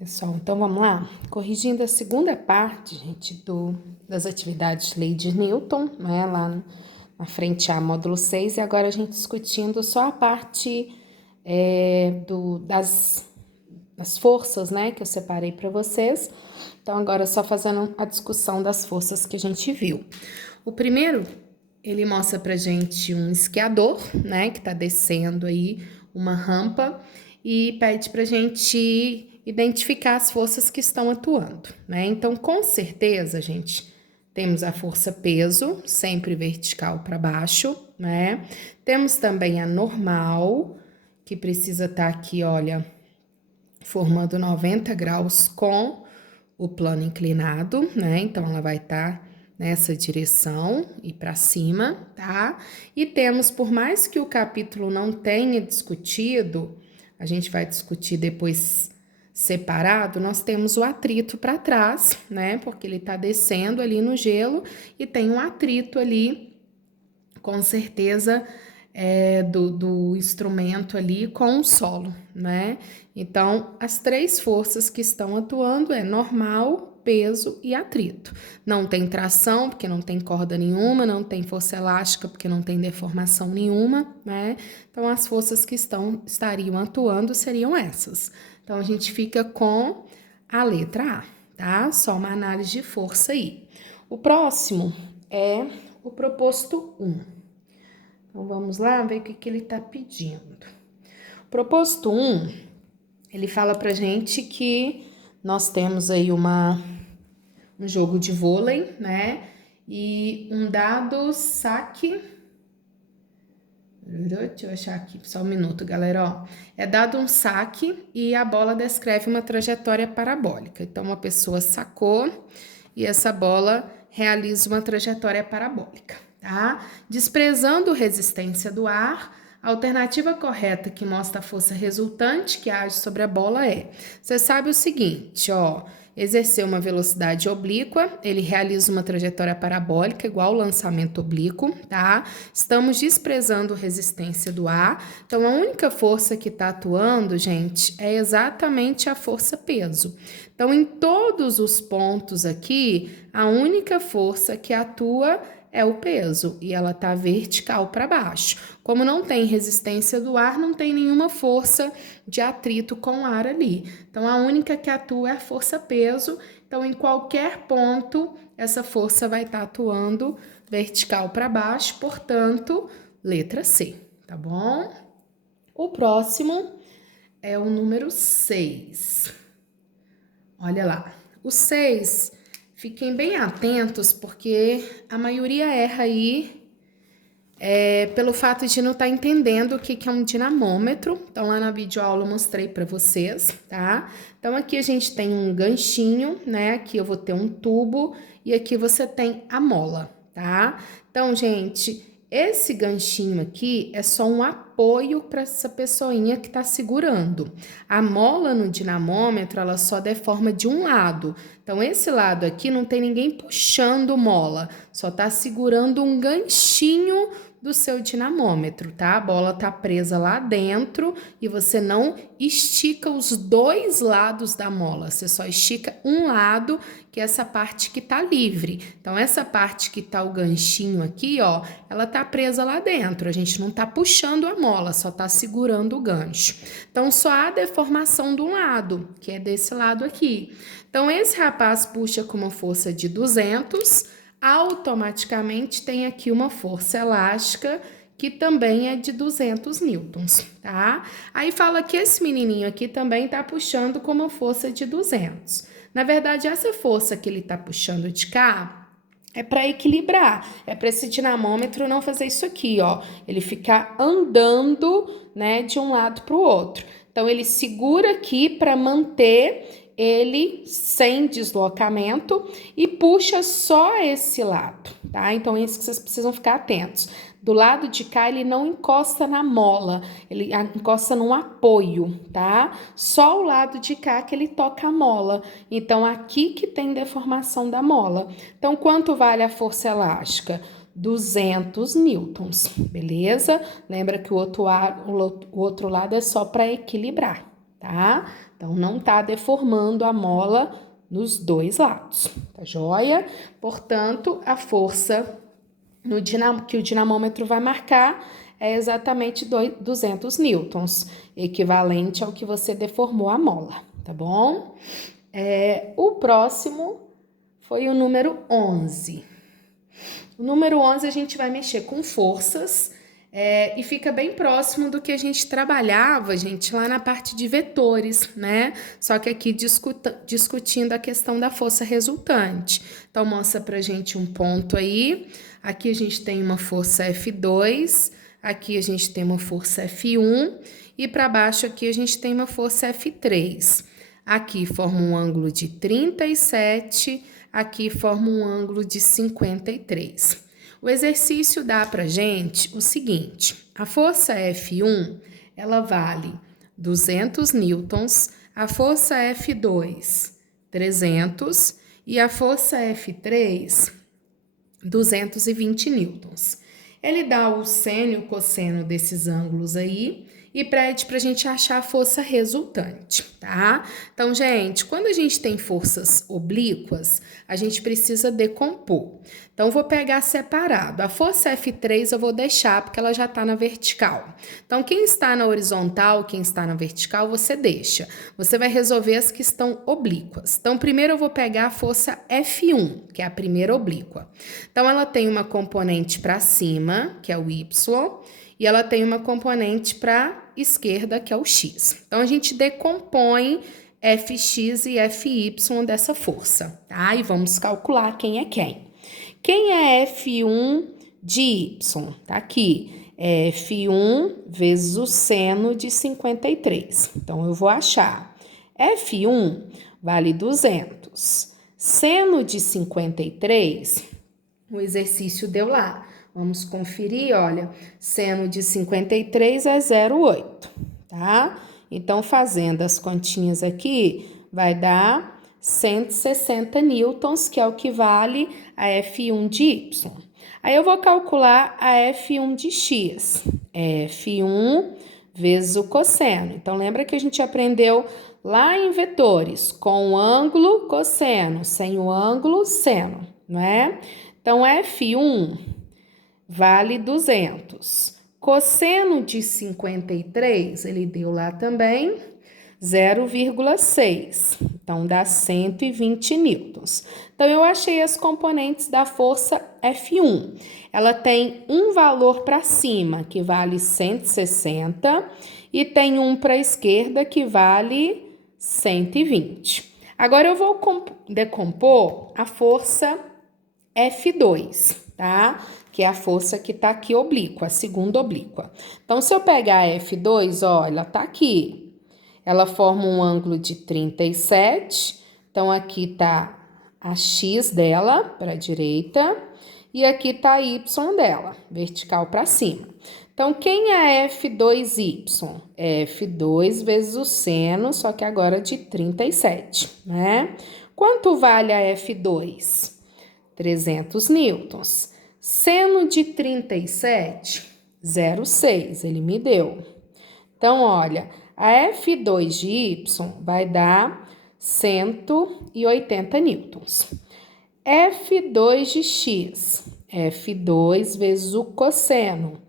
Pessoal, então vamos lá? Corrigindo a segunda parte, gente, das atividades de lei de Newton, né, lá na frente A, módulo 6, e agora a gente discutindo só a parte das forças, né, que eu separei para vocês. Então, agora só fazendo a discussão das forças que a gente viu. O primeiro, ele mostra pra gente um esquiador, né, que tá descendo aí uma rampa e pede pra gente identificar as forças que estão atuando, né? Então, com certeza, gente, temos a força peso, sempre vertical para baixo, né? Temos também a normal, que precisa estar aqui, olha, formando 90 graus com o plano inclinado, né? Então, ela vai estar nessa direção e para cima, tá? E temos, por mais que o capítulo não tenha discutido, a gente vai discutir depois separado, nós temos o atrito para trás, né? Porque ele tá descendo ali no gelo e tem um atrito ali, com certeza, do instrumento ali com o solo, né? Então, as três forças que estão atuando é normal, peso e atrito. Não tem tração, porque não tem corda nenhuma, não tem força elástica, porque não tem deformação nenhuma, né? Então, as forças que estariam atuando seriam essas. Então, a gente fica com a letra A, tá? Só uma análise de força aí. O próximo é o proposto 1. Então, vamos lá ver o que ele está pedindo. O proposto 1, ele fala pra gente que nós temos aí um jogo de vôlei, né? E um dado saque. Deixa eu achar aqui, só um minuto, galera, ó. É dado um saque e a bola descreve uma trajetória parabólica. Então, uma pessoa sacou e essa bola realiza uma trajetória parabólica, tá? Desprezando resistência do ar, a alternativa correta que mostra a força resultante que age sobre a bola é: você sabe o seguinte, ó, exerceu uma velocidade oblíqua, ele realiza uma trajetória parabólica igual ao lançamento oblíquo, tá? Estamos desprezando resistência do ar, então a única força que está atuando, gente, é exatamente a força peso. Então, em todos os pontos aqui, a única força que atua é o peso e ela tá vertical para baixo. Como não tem resistência do ar, não tem nenhuma força de atrito com o ar ali. Então, a única que atua é a força peso. Então, em qualquer ponto, essa força vai estar atuando vertical para baixo, portanto, letra C, tá bom? O próximo é o número 6. Olha lá, o 6, fiquem bem atentos, porque a maioria erra aí pelo fato de não estar entendendo o que é um dinamômetro. Então, lá na videoaula eu mostrei para vocês, tá? Então, aqui a gente tem um ganchinho, né? Aqui eu vou ter um tubo e aqui você tem a mola, tá? Então, gente, esse ganchinho aqui é só um apoio para essa pessoinha que tá segurando. A mola no dinamômetro, ela só deforma de um lado. Então, esse lado aqui não tem ninguém puxando mola, só tá segurando um ganchinho do seu dinamômetro, tá? A bola tá presa lá dentro e você não estica os dois lados da mola, você só estica um lado, que é essa parte que tá livre. Então, essa parte que tá o ganchinho aqui, ó, ela tá presa lá dentro, a gente não tá puxando a mola, só tá segurando o gancho. Então, só há deformação de um lado, que é desse lado aqui. Então, esse rapaz puxa com uma força de 200, automaticamente tem aqui uma força elástica que também é de 200 newtons, tá? Aí fala que esse menininho aqui também tá puxando com uma força de 200. Na verdade, essa força que ele tá puxando de cá é para equilibrar, é para esse dinamômetro não fazer isso aqui, ó, ele ficar andando, né, de um lado para o outro. Então, ele segura aqui para manter ele sem deslocamento e puxa só esse lado, tá? Então, é isso que vocês precisam ficar atentos. Do lado de cá, ele não encosta na mola, ele encosta num apoio, tá? Só o lado de cá que ele toca a mola. Então, aqui que tem deformação da mola. Então, quanto vale a força elástica? 200 newtons, beleza? Lembra que o outro lado é só para equilibrar. tá? Então, não tá deformando a mola nos dois lados, tá joia? Portanto, a força que o dinamômetro vai marcar é exatamente 200 newtons, equivalente ao que você deformou a mola, tá bom? O próximo foi o número 11. O número 11 a gente vai mexer com forças e fica bem próximo do que a gente trabalhava, gente, lá na parte de vetores, né? Só que aqui discutindo a questão da força resultante. Então, mostra pra gente um ponto aí. Aqui a gente tem uma força F2, aqui a gente tem uma força F1 e para baixo aqui a gente tem uma força F3. Aqui forma um ângulo de 37, aqui forma um ângulo de 53. O exercício dá pra gente o seguinte: a força F1, ela vale 200 newtons, a força F2, 300 e a força F3, 220 newtons. Ele dá o seno e o cosseno desses ângulos aí e pede para a gente achar a força resultante, tá? Então, gente, quando a gente tem forças oblíquas, a gente precisa decompor. Então, vou pegar separado. A força F3 eu vou deixar porque ela já está na vertical. Então, quem está na horizontal, quem está na vertical, você deixa. Você vai resolver as que estão oblíquas. Então, primeiro eu vou pegar a força F1, que é a primeira oblíqua. Então, ela tem uma componente para cima, que é o Y, e ela tem uma componente para esquerda, que é o X. Então, a gente decompõe Fx e Fy dessa força, tá? E vamos calcular quem é quem. Quem é F1 de Y? Tá aqui. É F1 vezes o seno de 53. Então, eu vou achar. F1 vale 200. Seno de 53, o exercício deu lá. Vamos conferir, olha, seno de 53 é 0,8, tá? Então, fazendo as continhas aqui, vai dar 160 newtons, que é o que vale a F1 de Y. Aí, eu vou calcular a F1 de X. F1 vezes o cosseno. Então, lembra que a gente aprendeu lá em vetores, com o ângulo, cosseno, sem o ângulo, seno, não é? Então, F1 vale 200. Cosseno de 53, ele deu lá também 0,6. Então, dá 120 newtons. Então, eu achei as componentes da força F1. Ela tem um valor para cima, que vale 160, e tem um para a esquerda, que vale 120. Agora, eu vou decompor a força F2, tá? Que é a força que tá aqui oblíqua, a segunda oblíqua. Então, se eu pegar a F2, ó, ela tá aqui. Ela forma um ângulo de 37. Então, aqui tá a X dela para a direita e aqui tá a Y dela, vertical para cima. Então, quem é F2Y? É F2 vezes o seno, só que agora de 37, né? Quanto vale a F2? 300 newtons. Seno de 37, 0,6, ele me deu. Então, olha, a F2 de Y vai dar 180 newtons. F2 de X, F2 vezes o cosseno,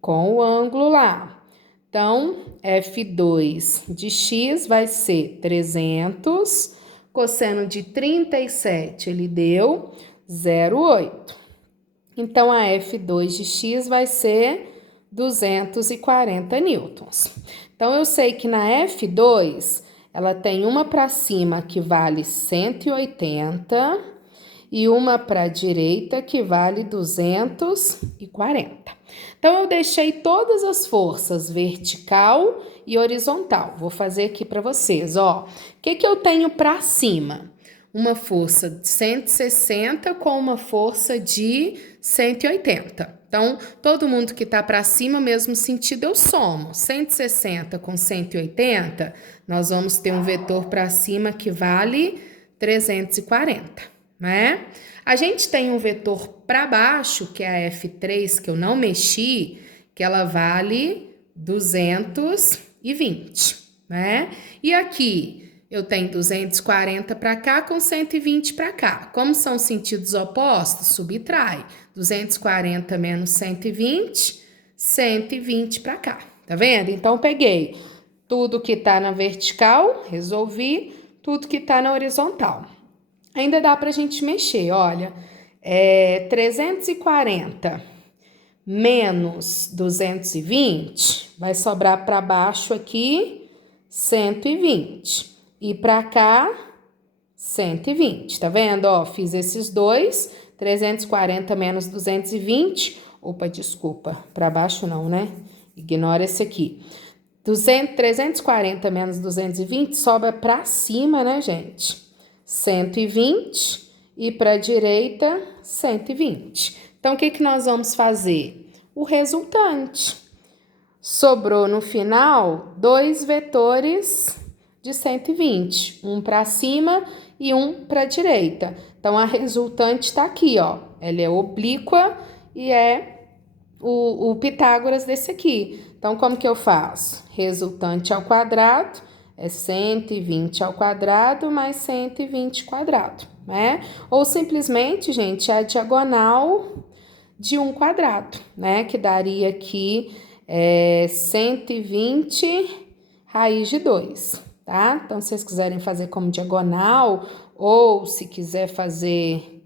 com o ângulo lá. Então, F2 de X vai ser 300, cosseno de 37, ele deu 0,8. Então, a F2 de X vai ser 240 newtons. Então, eu sei que na F2, ela tem uma para cima que vale 180 e uma para a direita que vale 240. Então, eu deixei todas as forças vertical e horizontal. Vou fazer aqui para vocês, ó. O que eu tenho para cima? Uma força de 160 com uma força de 180. Então, todo mundo que tá para cima, mesmo sentido, eu somo. 160 com 180, nós vamos ter um vetor para cima que vale 340, né? A gente tem um vetor para baixo, que é a F3, que eu não mexi, que ela vale 220, né? E aqui eu tenho 240 para cá com 120 para cá. Como são sentidos opostos, subtrai. 240 menos 120, 120 para cá. Tá vendo? Então, peguei tudo que tá na vertical, resolvi, tudo que tá na horizontal. Ainda dá pra gente mexer, olha. 340 menos 220, vai sobrar para baixo aqui 120 e para cá 120, tá vendo? Ó, fiz esses dois, 340 menos 220, opa, desculpa, para baixo não, né? Ignora esse aqui. 340 menos 220 sobra para cima, né, gente? 120 e para a direita 120. Então, o que nós vamos fazer? O resultante. Sobrou no final dois vetores de 120, um para cima e um para a direita. Então, a resultante está aqui, ó. Ela é oblíqua e é o Pitágoras desse aqui. Então, como que eu faço? Resultante ao quadrado é 120 ao quadrado mais 120 quadrado, né? Ou simplesmente, gente, a diagonal de um quadrado, né? Que daria aqui 120 raiz de 2, tá? Então, se vocês quiserem fazer como diagonal ou se quiser fazer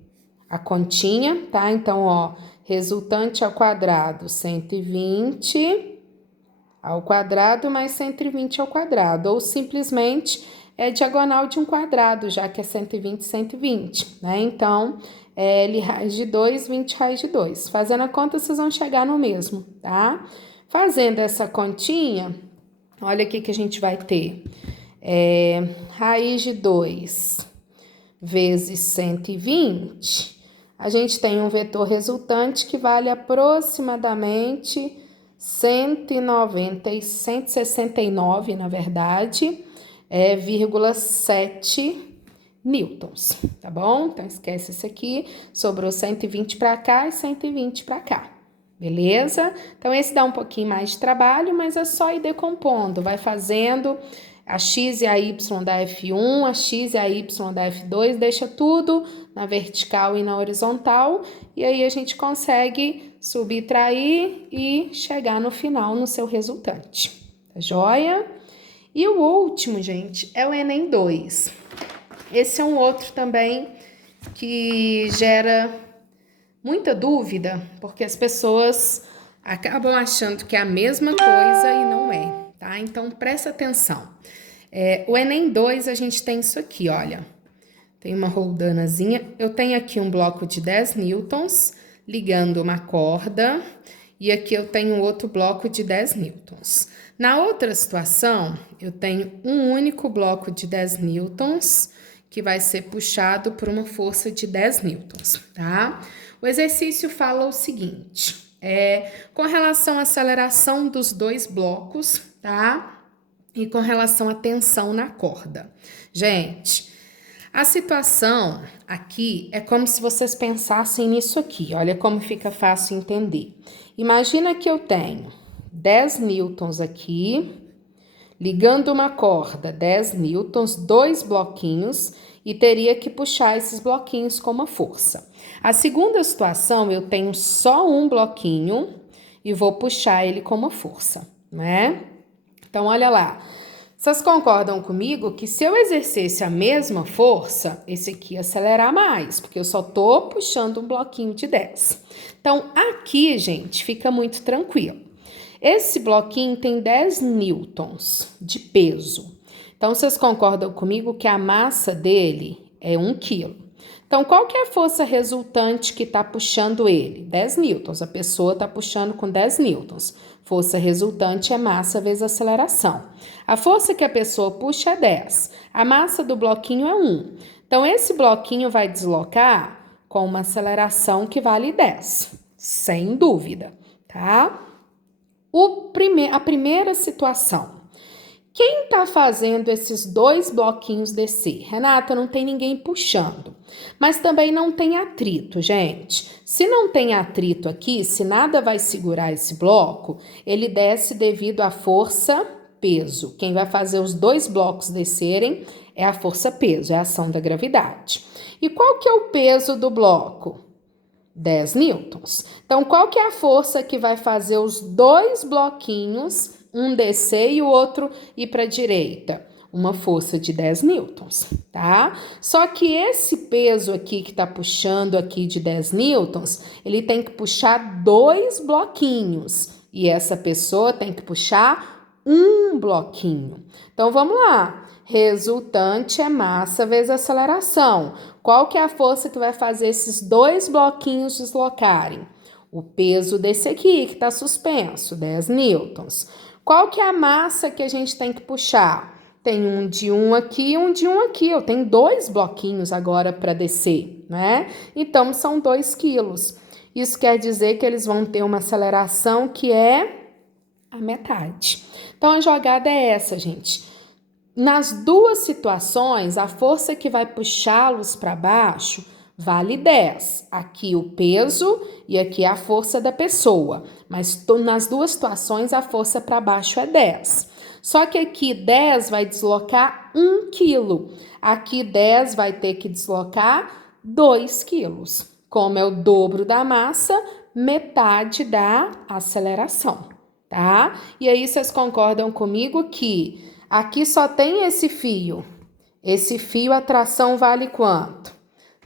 a continha, tá? Então, ó, resultante ao quadrado, 120 ao quadrado mais 120 ao quadrado, ou simplesmente diagonal de um quadrado, já que é 120, 120, né? Então, L raiz de 2, 20 raiz de 2. Fazendo a conta, vocês vão chegar no mesmo, tá? Fazendo essa continha, olha aqui que a gente vai ter. Raiz de 2 vezes 120, a gente tem um vetor resultante que vale aproximadamente 169, na verdade, 0,7 newtons, tá bom? Então, esquece isso aqui, sobrou 120 para cá e 120 para cá, beleza? Então, esse dá um pouquinho mais de trabalho, mas é só ir decompondo, vai fazendo a x e a y da F1, a x e a y da F2, deixa tudo na vertical e na horizontal, e aí a gente consegue subtrair e chegar no final no seu resultante, tá joia? E o último, gente, é o Enem 2. Esse é um outro também que gera muita dúvida, porque as pessoas acabam achando que é a mesma coisa e não é, tá? Então, presta atenção. O Enem 2, a gente tem isso aqui, olha. Tem uma roldanazinha. Eu tenho aqui um bloco de 10 newtons ligando uma corda. E aqui eu tenho outro bloco de 10 newtons. Na outra situação, eu tenho um único bloco de 10 newtons que vai ser puxado por uma força de 10 newtons, tá? O exercício fala o seguinte, com relação à aceleração dos dois blocos, tá? E com relação à tensão na corda. Gente, a situação aqui é como se vocês pensassem nisso aqui. Olha como fica fácil entender. Imagina que eu tenho 10 newtons aqui, ligando uma corda, 10 newtons, dois bloquinhos, e teria que puxar esses bloquinhos com uma força. A segunda situação, eu tenho só um bloquinho e vou puxar ele com uma força, né? Então, olha lá. Vocês concordam comigo que se eu exercesse a mesma força, esse aqui ia acelerar mais, porque eu só tô puxando um bloquinho de 10. Então, aqui, gente, fica muito tranquilo. Esse bloquinho tem 10 newtons de peso. Então, vocês concordam comigo que a massa dele é 1 quilo. Então, qual que é a força resultante que está puxando ele? 10 newtons. A pessoa está puxando com 10 newtons. Força resultante é massa vezes aceleração. A força que a pessoa puxa é 10. A massa do bloquinho é 1. Então, esse bloquinho vai deslocar com uma aceleração que vale 10. Sem dúvida, tá? A primeira situação. Quem está fazendo esses dois bloquinhos descer? Renata, não tem ninguém puxando. Mas também não tem atrito, gente. Se não tem atrito aqui, se nada vai segurar esse bloco, ele desce devido à força P peso. Quem vai fazer os dois blocos descerem é a força peso, é a ação da gravidade. E qual que é o peso do bloco? 10 newtons. Então, qual que é a força que vai fazer os dois bloquinhos, um descer e o outro ir para a direita? Uma força de 10 newtons, tá? Só que esse peso aqui que tá puxando aqui de 10 newtons, ele tem que puxar dois bloquinhos. E essa pessoa tem que puxar um bloquinho. Então, vamos lá. Resultante é massa vezes aceleração. Qual que é a força que vai fazer esses dois bloquinhos deslocarem? O peso desse aqui, que está suspenso, 10 newtons. Qual que é a massa que a gente tem que puxar? Tem um de um aqui e um de um aqui. Eu tenho dois bloquinhos agora para descer, né? Então, são 2 quilos. Isso quer dizer que eles vão ter uma aceleração que é a metade. Então, a jogada é essa, gente. Nas duas situações, a força que vai puxá-los para baixo vale 10. Aqui o peso e aqui a força da pessoa. Mas nas duas situações, a força para baixo é 10. Só que aqui 10 vai deslocar 1 quilo. Aqui 10 vai ter que deslocar 2 quilos. Como é o dobro da massa, metade da aceleração, tá? E aí vocês concordam comigo que aqui só tem esse fio. Esse fio, a tração vale quanto?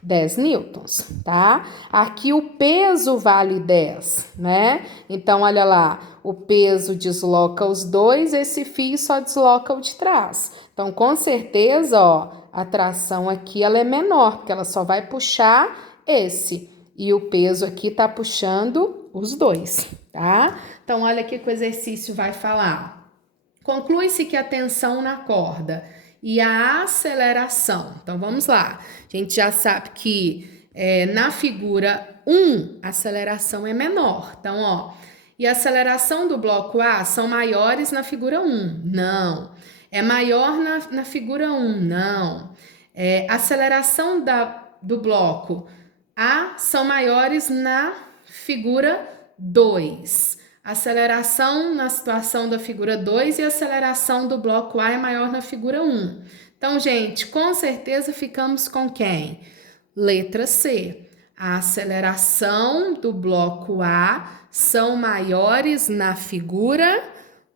10 newtons, tá? Aqui o peso vale 10, né? Então, olha lá, o peso desloca os dois, esse fio só desloca o de trás. Então, com certeza, ó, a tração aqui ela é menor, porque ela só vai puxar esse. E o peso aqui tá puxando os dois, tá? Então, olha aqui que o exercício vai falar. Conclui-se que a tensão na corda e a aceleração. Então, vamos lá. A gente já sabe que na figura 1, a aceleração é menor. Então, ó, e a aceleração do bloco A são maiores na figura 1? Não. É maior na figura 1? Não. A aceleração do bloco A são maiores na figura 2. Aceleração na situação da figura 2 e aceleração do bloco A é maior na figura 1. Então, gente, com certeza ficamos com quem? Letra C. A aceleração do bloco A são maiores na figura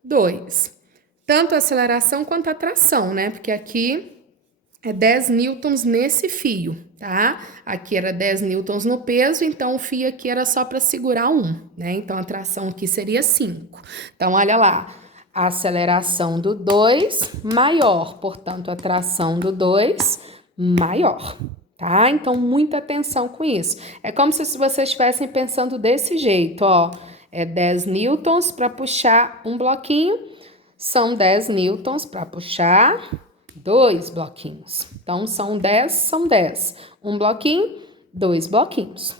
2. Tanto a aceleração quanto a tração, né? Porque aqui é 10 newtons nesse fio, tá? Aqui era 10 newtons no peso, então o fio aqui era só para segurar 1, né? Então, a tração aqui seria 5. Então, olha lá, a aceleração do 2 maior, portanto, a tração do 2 maior, tá? Então, muita atenção com isso. É como se vocês estivessem pensando desse jeito, ó. É 10 newtons para puxar um bloquinho, são 10 newtons para puxar 2 bloquinhos. Então, são 10. Um bloquinho, 2 bloquinhos.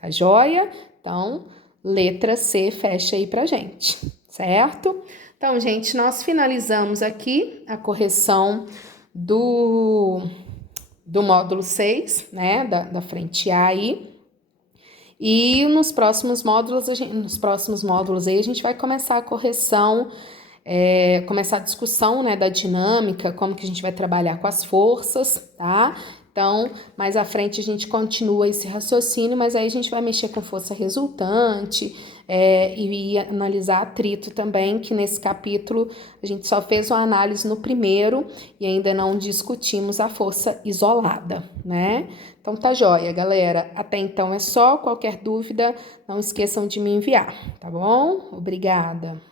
Tá joia? Então, letra C fecha aí pra gente, certo? Então, gente, nós finalizamos aqui a correção do módulo 6, né? Da frente A aí. E nos próximos módulos aí, a gente vai começar a correção, começar a discussão, né, da dinâmica, como que a gente vai trabalhar com as forças, tá? Então, mais à frente a gente continua esse raciocínio, mas aí a gente vai mexer com força resultante e analisar atrito também, que nesse capítulo a gente só fez uma análise no primeiro e ainda não discutimos a força isolada, né? Então tá joia, galera. Até então é só. Qualquer dúvida, não esqueçam de me enviar, tá bom? Obrigada.